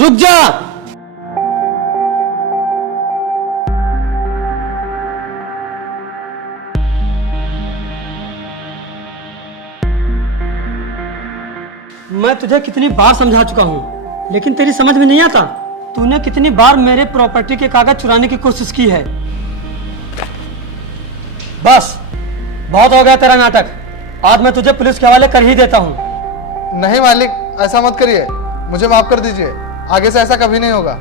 रुक जा। मैं तुझे कितनी बार समझा चुका हूं, लेकिन तेरी समझ में नहीं आता। तूने कितनी बार मेरे प्रॉपर्टी के कागज चुराने की कोशिश की है। बस बहुत हो गया तेरा नाटक। आज मैं तुझे पुलिस के हवाले कर ही देता हूं। नहीं मालिक, ऐसा मत करिए, मुझे माफ कर दीजिए। आगे से ऐसा कभी नहीं होगा।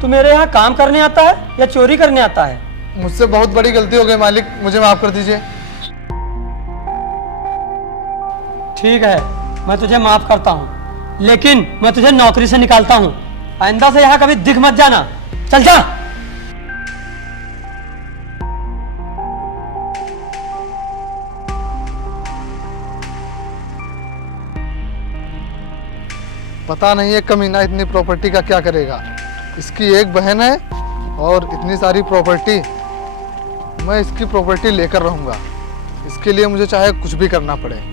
तू मेरे यहाँ काम करने आता है या चोरी करने आता है? मुझसे बहुत बड़ी गलती हो गई मालिक, मुझे माफ कर दीजिए। ठीक है, मैं तुझे माफ करता हूँ, लेकिन मैं तुझे नौकरी से निकालता हूँ। आइंदा से यहाँ कभी दिख मत जाना। चल जा। पता नहीं है कमीना इतनी प्रॉपर्टी का क्या करेगा। इसकी एक बहन है और इतनी सारी प्रॉपर्टी। मैं इसकी प्रॉपर्टी लेकर रहूंगा। इसके लिए मुझे चाहे कुछ भी करना पड़े।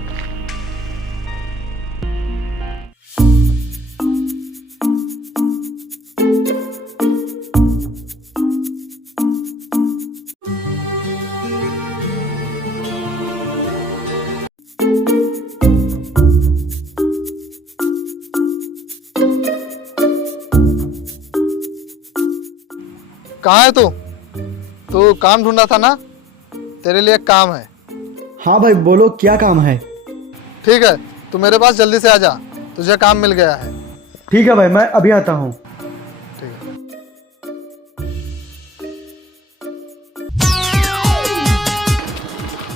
कहाँ है तू? तू काम ढूंढा था ना? तेरे लिए एक काम है। हाँ भाई बोलो, क्या काम है? ठीक है, तू मेरे पास जल्दी से आ जा, तुझे काम मिल गया है। ठीक है भाई, मैं अभी आता हूँ। ठीक है।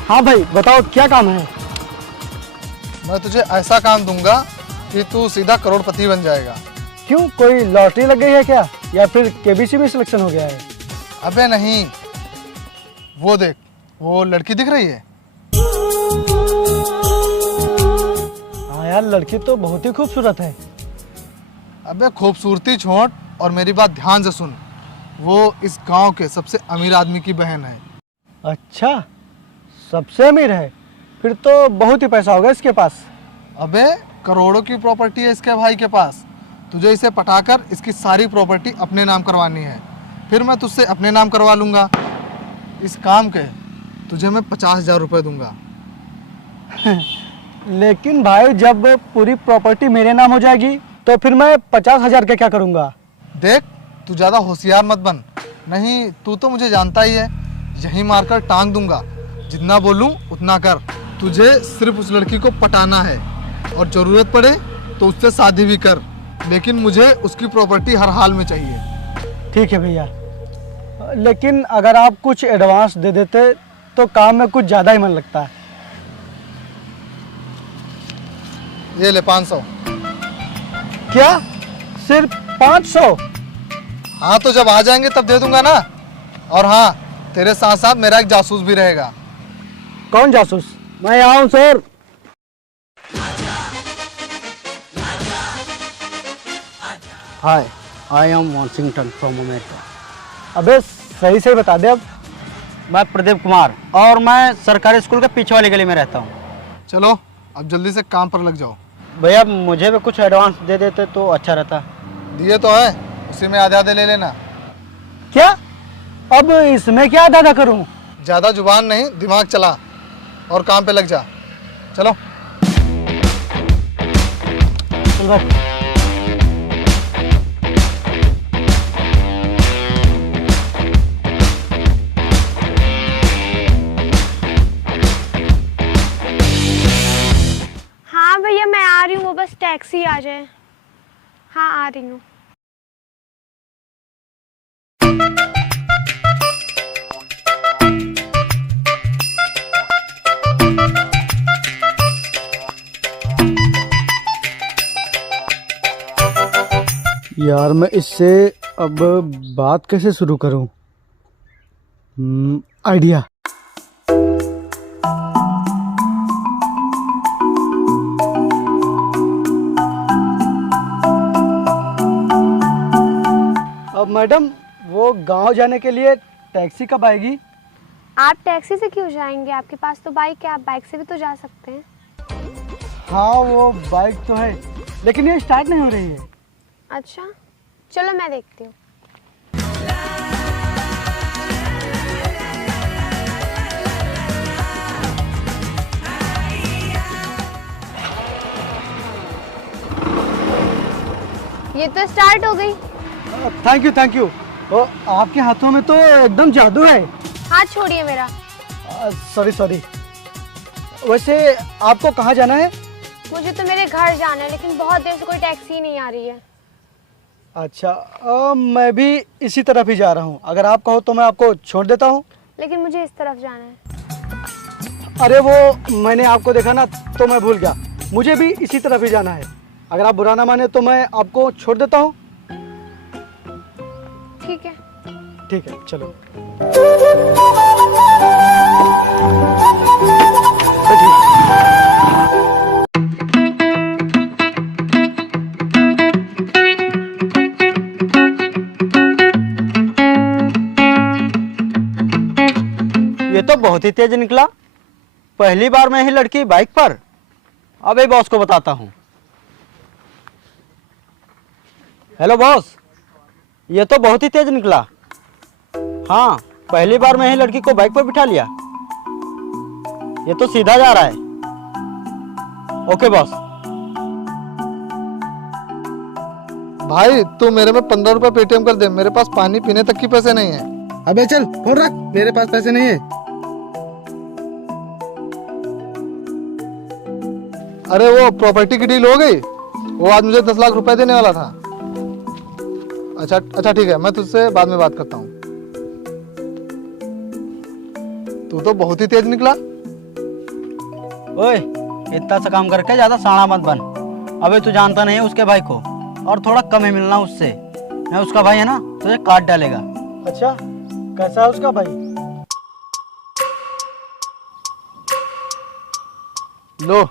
हाँ भाई बताओ, क्या काम है? मैं तुझे ऐसा काम दूंगा कि तू सीधा करोड़पति बन जाएगा। क्यों, कोई लॉटरी लग गई है क्या, या फिर केबीसी में सिलेक्शन हो गया है? अबे नहीं, वो देख, वो लड़की दिख रही है। हाँ यार, लड़की तो बहुत ही खूबसूरत है। अबे खूबसूरती छोड़ और मेरी बात ध्यान से सुन। वो इस गांव के सबसे अमीर आदमी की बहन है। अच्छा, सबसे अमीर है? फिर तो बहुत ही पैसा होगा इसके पास। अबे करोड़ों की प्रॉपर्टी है इसके भाई के पास। तुझे इसे पटाकर इसकी सारी प्रॉपर्टी अपने नाम करवानी है, फिर मैं तुझसे अपने नाम करवा लूँगा। इस काम के तुझे मैं 50,000 रुपये दूंगा। लेकिन भाई, जब पूरी प्रॉपर्टी मेरे नाम हो जाएगी तो फिर मैं 50,000 का क्या करूँगा? देख, तू ज़्यादा होशियार मत बन, नहीं तू तो मुझे जानता ही है, यहीं मारकर टांग दूंगा। जितना बोलूँ उतना कर। तुझे सिर्फ उस लड़की को पटाना है और ज़रूरत पड़े तो उससे शादी भी कर, लेकिन मुझे उसकी प्रॉपर्टी हर हाल में चाहिए। ठीक है भैया, लेकिन अगर आप कुछ एडवांस दे देते तो काम में कुछ ज़्यादा ही मन लगता है। ये ले 500। क्या, सिर्फ 500? हाँ तो जब आ जाएंगे तब दे दूंगा ना। और हाँ, तेरे साथ साथ मेरा एक जासूस भी रहेगा। कौन जासूस? मैं यहाँ हूँ sir. Hi, I am Washington from America. अबे सही से बता दे अब। मैं प्रदीप कुमार, और मैं सरकारी स्कूल के पीछे वाली गली में रहता हूँ। चलो अब जल्दी से काम पर लग जाओ। भैया मुझे भी कुछ एडवांस दे देते तो अच्छा रहता। दिए तो है, उसी में आधे आधे ले लेना। क्या? अब इसमें क्या आधा करूँ? ज़्यादा जुबान नहीं, दिमाग चला और काम पे लग जा। चलो चल भाई। हाँ भैया, मैं आ रही हूँ, वो बस टैक्सी आ जाए। हाँ आ रही हूँ। यार मैं इससे अब बात कैसे शुरू करूं? आइडिया। अब मैडम, वो गांव जाने के लिए टैक्सी कब आएगी? आप टैक्सी से क्यों जाएंगे? आपके पास तो बाइक है, आप बाइक से भी तो जा सकते हैं। हाँ वो बाइक तो है, लेकिन ये स्टार्ट नहीं हो रही है। अच्छा, चलो मैं देखती हूँ। ये तो स्टार्ट हो गई। Thank you. आपके हाथों में तो एकदम जादू है। हाथ छोड़िए मेरा। सॉरी। वैसे आपको कहाँ जाना है? मुझे तो मेरे घर जाना है, लेकिन बहुत देर से कोई टैक्सी नहीं आ रही है। अच्छा, मैं भी इसी तरफ ही जा रहा हूँ। अगर आप कहो तो मैं आपको छोड़ देता हूँ। लेकिन मुझे इस तरफ जाना है। अरे वो मैंने आपको देखा ना तो मैं भूल गया। मुझे भी इसी तरफ ही जाना है। अगर आप बुरा ना माने तो मैं आपको छोड़ देता हूँ। ठीक है, चलो। ये तो बहुत ही तेज निकला। पहली बार मैं ही लड़की बाइक पर। अबे बॉस को बताता हूँ। हेलो बॉस, ये तो बहुत ही तेज निकला। हाँ, पहली बार मैं ही लड़की को बाइक पर बिठा लिया। ये तो सीधा जा रहा है। Okay boss. भाई तू मेरे में 15 रुपए पेटीएम कर दे, मेरे पास पानी पीने तक की पैसे नहीं है। अबे चल फोन रख, मेरे पास पैसे नहीं है। अरे वो प्रॉपर्टी की डील हो गई, वो आज मुझे 10 लाख रुपए देने वाला था। अच्छा ठीक है, मैं तुझसे बाद में बात करता हूँ। तू तो बहुत ही तेज निकला। ओए, इतना सा काम करके ज्यादा साड़ा मत बन। अबे तू जानता नहीं है उसके भाई को, और थोड़ा कम ही मिलना उससे। मैं उसका भाई है ना, तुझे काट डालेगा। अच्छा, कैसा है उसका भाई? लो,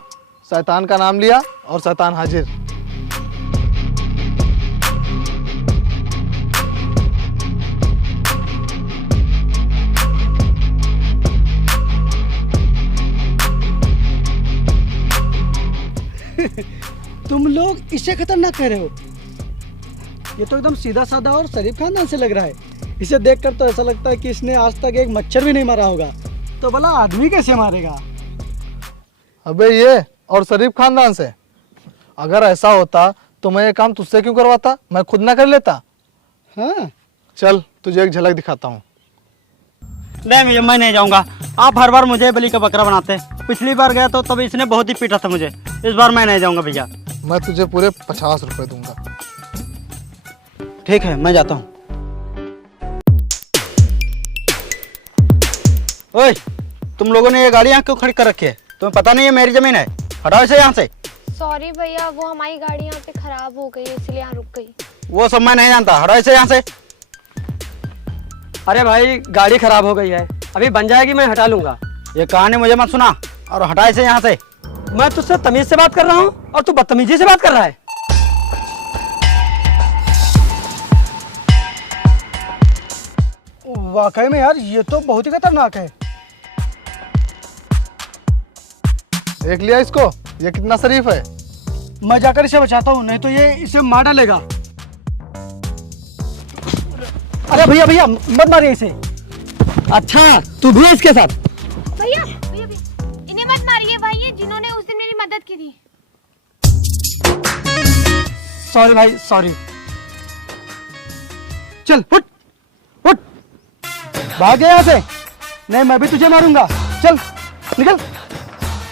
शैतान का नाम लिया और शैतान हाजिर। तुम लोग इसे खतरनाक कह रहे हो? ये तो एकदम सीधा साधा और शरीफ खानदान से लग रहा है। इसे देखकर तो ऐसा लगता है कि इसने आज तक एक मच्छर भी नहीं मारा होगा। तो भला आदमी कैसे मारेगा? अबे ये और शरीफ खानदान से? अगर ऐसा होता तो मैं ये काम तुझसे क्यों करवाता, मैं खुद ना कर लेता। हाँ, चल तुझे एक झलक दिखाता हूँ। नहीं भैया, मैं नहीं जाऊंगा। आप हर बार मुझे बलि का बकरा बनाते। पिछली बार गया तो तब इसने बहुत ही पीटा था मुझे। इस बार मैं नहीं जाऊंगा भैया। मैं तुझे पूरे 50 रुपए दूंगा। ठीक है, मैं जाता हूँ। ओए, तुम लोगों ने ये गाड़ी यहाँ क्यों खड़ी कर रखी है? तुम्हें पता नहीं है मेरी जमीन है? हटाओ इसे यहाँ से। सॉरी भैया, वो हमारी गाड़ी यहाँ पे खराब हो गई, इसलिए यहाँ रुक गई। वो सब मैं नहीं जानता। हटाओ इसे यहाँ से। अरे भाई, गाड़ी खराब हो गई है, अभी बन जाएगी, मैं हटा लूंगा। ये कहानी मुझे मत सुना और हटा इसे यहाँ से। मैं तुझसे तमीज से बात कर रहा हूँ और तू बदतमीजी से बात कर रहा है। वाकई में यार, ये तो बहुत ही खतरनाक है। देख लिया इसको, ये कितना शरीफ है। मैं जाकर इसे बचाता हूँ, नहीं तो ये इसे मार डालेगा। अरे भैया मत मारिए इसे। अच्छा, तू भी है इसके साथ? भैया इन्हें मत मारिए भाई, ये जिन्होंने उस दिन मेरी मदद की थी। सॉरी भाई, सॉरी। चल उठ उठ, भाग गया यहाँ से। नहीं, मैं भी तुझे मारूंगा। चल निकल।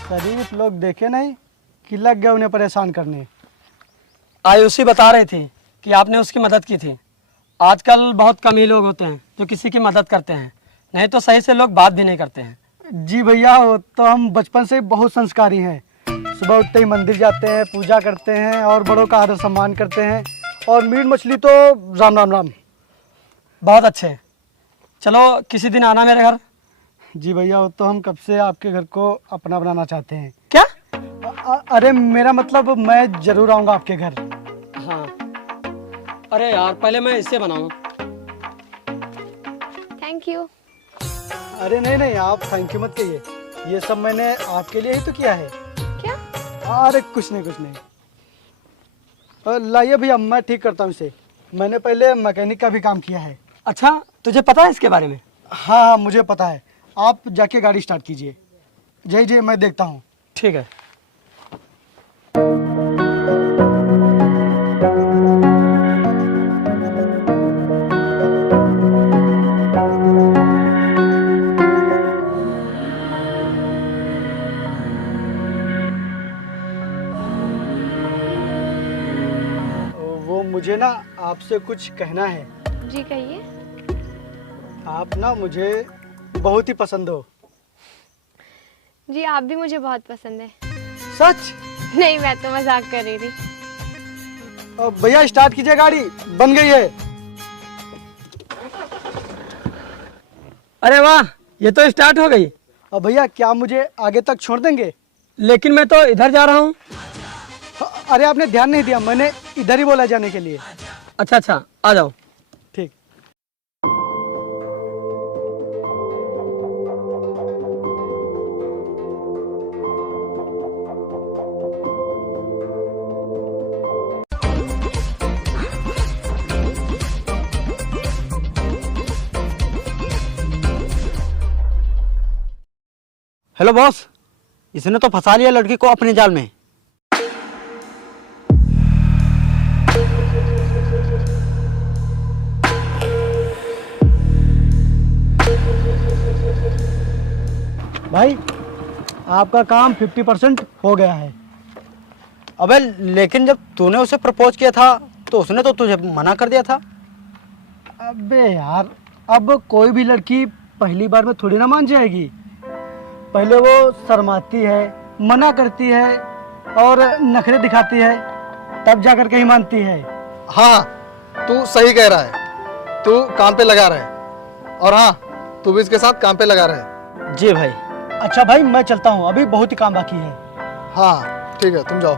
शरीफ लोग देखे नहीं कि लग गए उन्हें परेशान करने। आयुषी बता रही थी कि आपने उसकी मदद की थी। आजकल बहुत कम ही लोग होते हैं जो किसी की मदद करते हैं, नहीं तो सही से लोग बात भी नहीं करते हैं। जी भैया, वो तो हम बचपन से बहुत संस्कारी हैं। सुबह उठते ही मंदिर जाते हैं, पूजा करते हैं और बड़ों का आदर सम्मान करते हैं। और मीट मछली तो राम राम राम। बहुत अच्छे, चलो किसी दिन आना मेरे घर। जी भैया, वो तो हम कब से आपके घर को अपना बनाना चाहते हैं। क्या? अरे मेरा मतलब, मैं जरूर आऊँगा आपके घर। हाँ, अरे यार, पहले मैं इससे बनाऊँ। Thank you. अरे नहीं, आप थैंक यू मत कहिए। ये सब मैंने आपके लिए ही तो किया है। क्या? अरे कुछ नहीं। लाइए भैया, मैं ठीक करता हूँ इसे। मैंने पहले मैकेनिक का भी काम किया है। अच्छा, तुझे पता है इसके बारे में? हाँ हाँ मुझे पता है। आप जाके गाड़ी स्टार्ट कीजिए। जय जय, मैं देखता हूँ। ठीक है। वो मुझे ना आपसे कुछ कहना है। जी कहिए। आप ना मुझे बहुत ही पसंद हो। जी आप भी मुझे बहुत पसंद है। सच? नहीं, मैं तो मजाक कर रही थी। भैया स्टार्ट कीजिए, गाड़ी बन गई है। अरे वाह, ये तो स्टार्ट हो गई। अब भैया क्या मुझे आगे तक छोड़ देंगे? लेकिन मैं तो इधर जा रहा हूँ। अरे आपने ध्यान नहीं दिया, मैंने इधर ही बोला जाने के लिए। अच्छा अच्छा, आ जाओ। ठीक। हेलो बॉस, इसने तो फंसा लिया लड़की को अपने जाल में। भाई आपका काम 50% हो गया है। अबे लेकिन जब तूने उसे प्रपोज किया था तो उसने तो तुझे मना कर दिया था। अबे यार, अब कोई भी लड़की पहली बार में थोड़ी ना मान जाएगी। पहले वो शर्माती है, मना करती है और नखरे दिखाती है, तब जाकर कहीं मानती है। हाँ, तू सही कह रहा है। तू काम पे लगा रहा है, और हाँ, तू भी इसके साथ काम पे लगा रहा है। जी भाई। अच्छा भाई, मैं चलता हूँ, अभी बहुत ही काम बाकी है। हाँ ठीक है, तुम जाओ।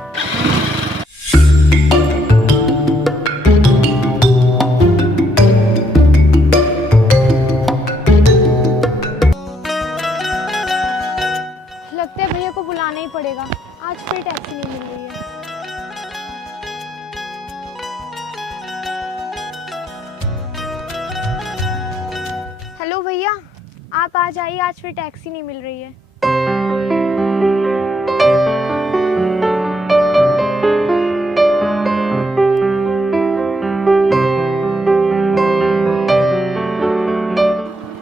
लगता है भैया को बुलाना ही पड़ेगा, आज फिर टैक्सी नहीं मिल रही है। हेलो भैया, आप आ जाइए, आज फिर टैक्सी नहीं मिल रही है।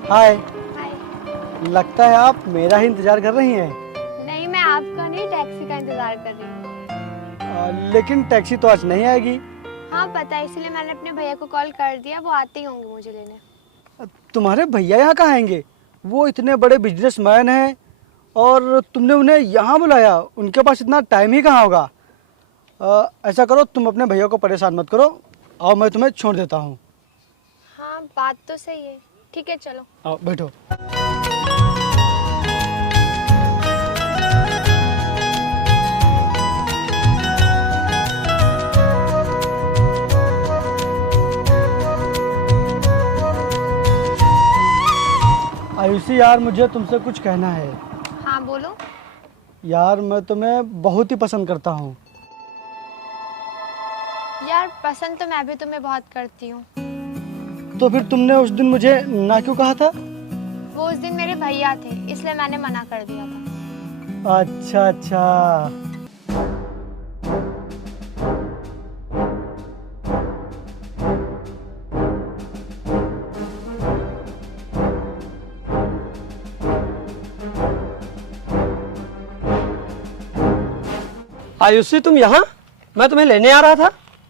हाय। हाय। लगता है आप मेरा ही इंतजार कर रही हैं। नहीं, मैं आपका नहीं, टैक्सी का इंतजार कर रही हूँ। लेकिन टैक्सी तो आज नहीं आएगी। हाँ पता है, इसलिए मैंने अपने भैया को कॉल कर दिया, वो आते ही होंगे मुझे लेने। तुम्हारे भैया यहाँ कहाँ आएंगे? वो इतने बड़े बिजनेसमैन हैं और तुमने उन्हें यहाँ बुलाया, उनके पास इतना टाइम ही कहाँ होगा। ऐसा करो, तुम अपने भैया को परेशान मत करो, और मैं तुम्हें छोड़ देता हूँ। हाँ बात तो सही है, ठीक है चलो। आओ बैठो। आयुषी यार, मुझे तुमसे कुछ कहना है। हाँ बोलो। यार मैं तुम्हें बहुत ही पसंद करता हूँ। यार पसंद तो मैं भी तुम्हें बहुत करती हूँ। तो फिर तुमने उस दिन मुझे ना क्यों कहा था? वो उस दिन मेरे भैया थे, इसलिए मैंने मना कर दिया था। अच्छा अच्छा। आयुषी, तुम यहाँ? मैं तुम्हें लेने आ रहा था।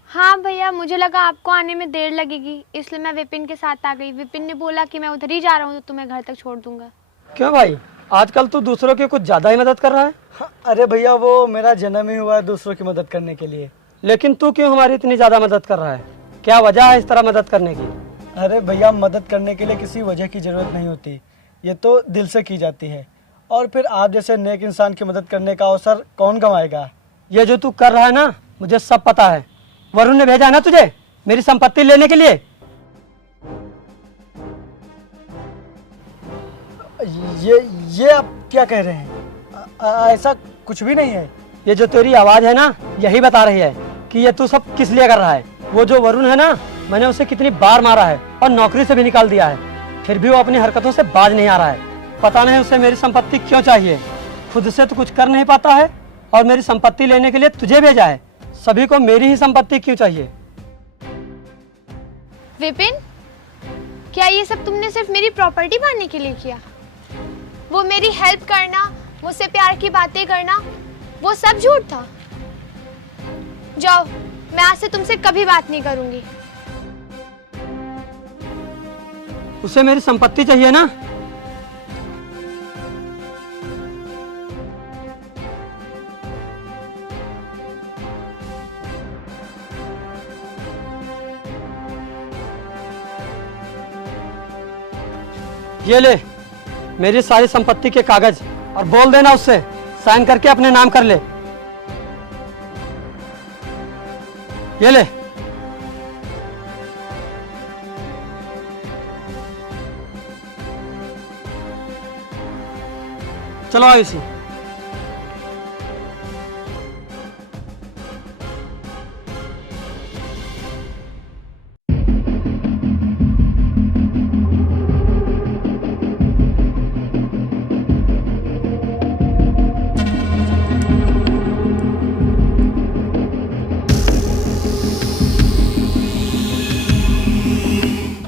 हाँ भैया, मुझे लगा आपको आने में देर लगेगी, इसलिए मैं विपिन के साथ आ गई। विपिन ने बोला कि मैं उधर ही जा रहा हूँ, तो तुम्हें घर तक छोड़ दूंगा। क्यों भाई, आजकल तू दूसरों की कुछ ज़्यादा ही मदद कर रहा है। अरे भैया, वो मेरा जन्म ही हुआ है दूसरों की मदद करने के लिए। लेकिन तू क्यों हमारी इतनी ज़्यादा मदद कर रहा है? क्या वजह है इस तरह मदद करने की? अरे भैया, मदद करने के लिए किसी वजह की ज़रूरत नहीं होती, ये तो दिल से की जाती है। और फिर आप जैसे नेक इंसान की मदद करने का अवसर कौन गंवाएगा। ये जो तू कर रहा है ना, मुझे सब पता है। वरुण ने भेजा है ना तुझे मेरी संपत्ति लेने के लिए। ये आप क्या कह रहे हैं? ऐसा कुछ भी नहीं है। ये जो तेरी आवाज़ है ना, यही बता रही है कि ये तू सब किस लिए कर रहा है। वो जो वरुण है ना, मैंने उसे कितनी बार मारा है और नौकरी से भी निकाल दिया है, फिर भी वो अपनी हरकतों से बाज नहीं आ रहा है। पता नहीं उसे मेरी संपत्ति क्यों चाहिए। खुद से तो कुछ कर नहीं पाता है और मेरी संपत्ति लेने के लिए तुझे भेजा है। सभी को मेरी ही संपत्ति क्यों चाहिए? विपिन, क्या ये सब तुमने सिर्फ मेरी प्रॉपर्टी पाने के लिए किया? वो मेरी हेल्प करना, मुझसे प्यार की बातें करना, वो सब झूठ था। जाओ, मैं आज से तुमसे कभी बात नहीं करूंगी। उसे मेरी संपत्ति चाहिए ना? ये ले मेरी सारी संपत्ति के कागज और बोल देना उससे साइन करके अपने नाम कर ले। ये ले। चलो आयुषी।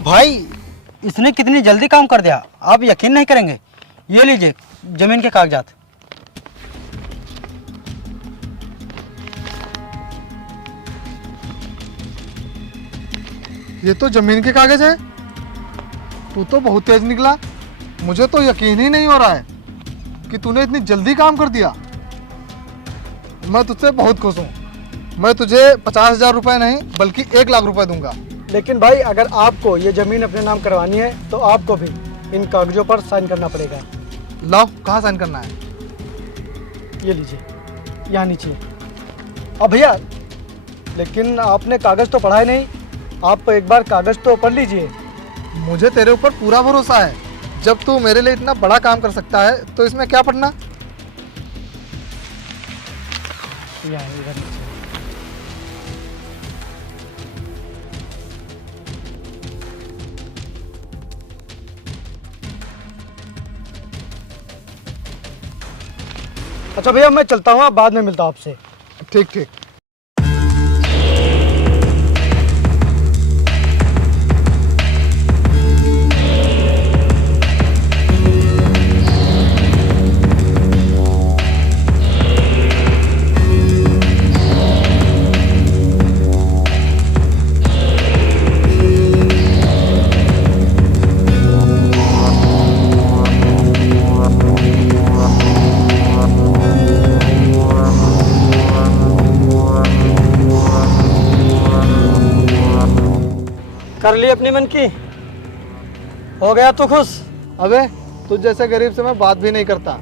भाई इसने कितनी जल्दी काम कर दिया, आप यकीन नहीं करेंगे। ये लीजिए जमीन के कागजात। ये तो जमीन के कागज हैं। तू तो बहुत तेज निकला। मुझे तो यकीन ही नहीं हो रहा है कि तूने इतनी जल्दी काम कर दिया। मैं तुझसे बहुत खुश हूँ। मैं तुझे 50,000 रुपये नहीं बल्कि 1 लाख रुपए दूंगा। लेकिन भाई अगर आपको ये ज़मीन अपने नाम करवानी है तो आपको भी इन कागजों पर साइन करना पड़ेगा। लाओ, कहाँ साइन करना है? ये लीजिए, यहाँ नीचे। अब भैया, लेकिन आपने कागज़ तो पढ़ा ही नहीं, आप एक बार कागज़ तो पढ़ लीजिए। मुझे तेरे ऊपर पूरा भरोसा है। जब तू मेरे लिए इतना बड़ा काम कर सकता है तो इसमें क्या पढ़ना? यहाँ इधर नीचे। अच्छा भैया, मैं चलता हूँ, बाद में मिलता हूँ आपसे। ठीक ठीक। कर ली अपनी मन की? हो गया तो खुश? अबे तुझ जैसे गरीब से मैं बात भी नहीं करता।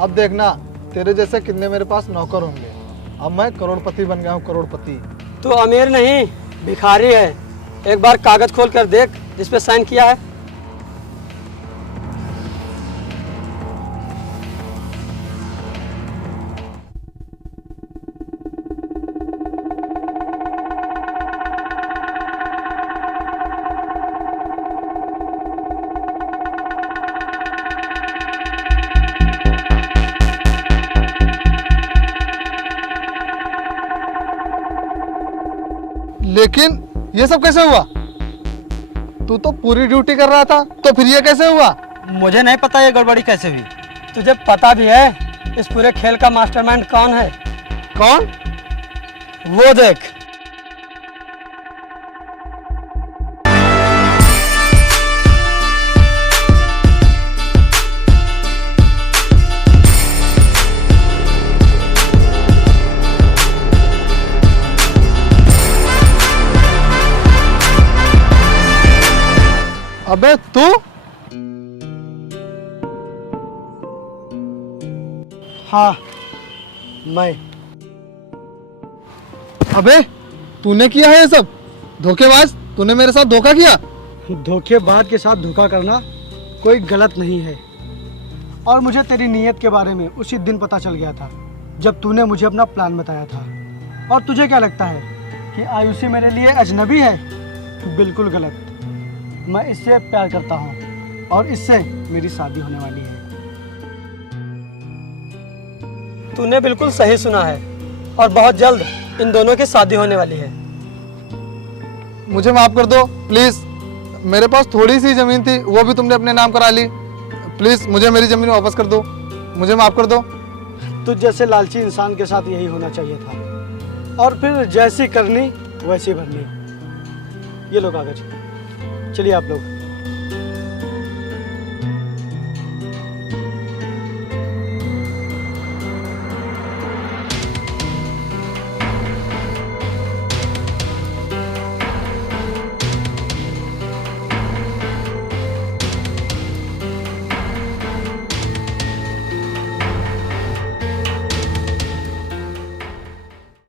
अब देखना तेरे जैसे कितने मेरे पास नौकर होंगे। अब मैं करोड़पति बन गया हूँ, करोड़पति। तू अमीर नहीं भिखारी है। एक बार कागज खोल कर देख जिस पे साइन किया है। लेकिन ये सब कैसे हुआ? तू तो पूरी ड्यूटी कर रहा था, तो फिर ये कैसे हुआ? मुझे नहीं पता ये गड़बड़ी कैसे हुई। तुझे पता भी है इस पूरे खेल का मास्टरमाइंड कौन है? कौन? वो देख। अबे तू? हाँ, मैं। अबे तूने किया है ये सब? धोखेबाज, तूने मेरे साथ धोखा किया। धोखेबाज के साथ धोखा करना कोई गलत नहीं है। और मुझे तेरी नीयत के बारे में उसी दिन पता चल गया था जब तूने मुझे अपना प्लान बताया था। और तुझे क्या लगता है कि आयुषी मेरे लिए अजनबी है? बिल्कुल गलत। मैं इससे प्यार करता हूँ और इससे मेरी शादी होने वाली है। तूने बिल्कुल सही सुना है और बहुत जल्द इन दोनों की शादी होने वाली है। मुझे माफ़ कर दो प्लीज़। मेरे पास थोड़ी सी ज़मीन थी, वो भी तुमने अपने नाम करा ली। प्लीज़ मुझे मेरी ज़मीन वापस कर दो, मुझे माफ़ कर दो। तुझ जैसे लालची इंसान के साथ यही होना चाहिए था। और फिर जैसी करनी वैसी भरनी। ये लो कागज, चलिए आप लोग।